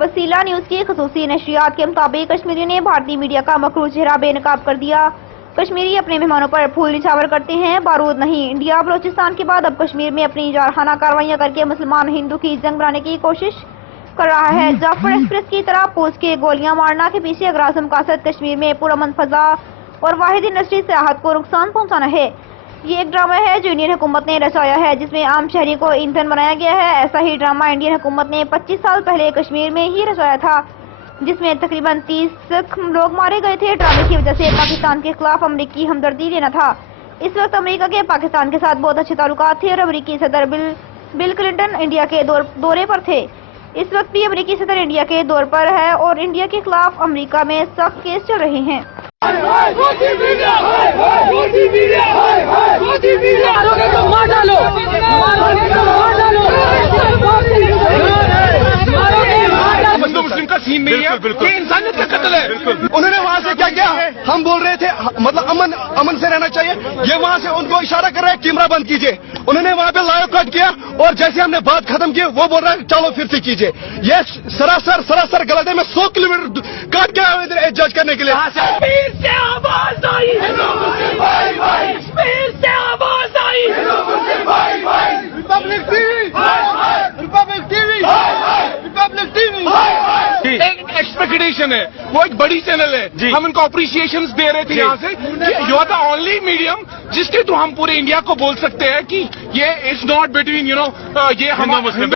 وسیلہ نیوز کی خصوصی نشریات کے مطابق کشمیری نے بھارتی میڈیا کا مکروہ چہرہ بے نقاب کر دیا۔ کشمیری اپنے مہمانوں پر پھول نچھاور کرتے ہیں، بارود نہیں۔ انڈیا بلوچستان کے بعد اب کشمیر میں اپنی جارحانہ کارروائیاں کر کے مسلمان ہندو کی جنگ بنانے کی کوشش کر رہا ہے۔ جعفر ایکسپریس کی طرح پوسٹ کے گولیاں مارنا کے پیچھے اغراض مقاصد کشمیر میں پرامن فضا اور واحد انڈسٹری سیاحت کو نقصان پہنچانا ہے۔ یہ ایک ڈرامہ ہے جو انڈین حکومت نے رچایا ہے، جس میں عام شہری کو ایندھن بنایا گیا ہے۔ ایسا ہی ڈرامہ انڈین حکومت نے 25 سال پہلے کشمیر میں ہی رچایا تھا، جس میں تقریباً 30 لوگ مارے گئے تھے۔ ڈرامے کی وجہ سے پاکستان کے خلاف امریکی ہمدردی لینا تھا۔ اس وقت امریکہ کے پاکستان کے ساتھ بہت اچھے تعلقات تھے اور امریکی صدر بل کلنٹن انڈیا کے دورے پر تھے۔ اس وقت بھی امریکی صدر انڈیا کے دور پر ہے اور انڈیا کے خلاف امریکہ میں سخت کیس چل رہے ہیں۔ مسلم کا سین نہیں ہے، یہ انسانیت کا قتل ہے۔ انہوں نے وہاں سے کیا کیا؟ ہم بول رہے تھے مطلب امن سے رہنا چاہیے، یہ وہاں سے ان کو اشارہ کر رہے ہیں کیمرہ بند کیجئے۔ انہوں نے وہاں پہ لائیو کٹ کیا اور جیسے ہم نے بات ختم کی وہ بول رہا ہے چلو پھر سے کیجئے۔ یہ سراسر غلط ہے۔ میں 100 کلومیٹر کاٹ کے آیا ہوں ادھر جج کرنے کے لیے۔ ایکسپیکٹیشن ہے، وہ ایک بڑی چینل ہے، ہم ان کو اپریشیشن دے رہے تھے یہاں سے۔ You are the only medium جس کے تھرو ہم پورے انڈیا کو بول سکتے ہیں کہ یہ از ناٹ بٹوین یہ ہمارا مسلم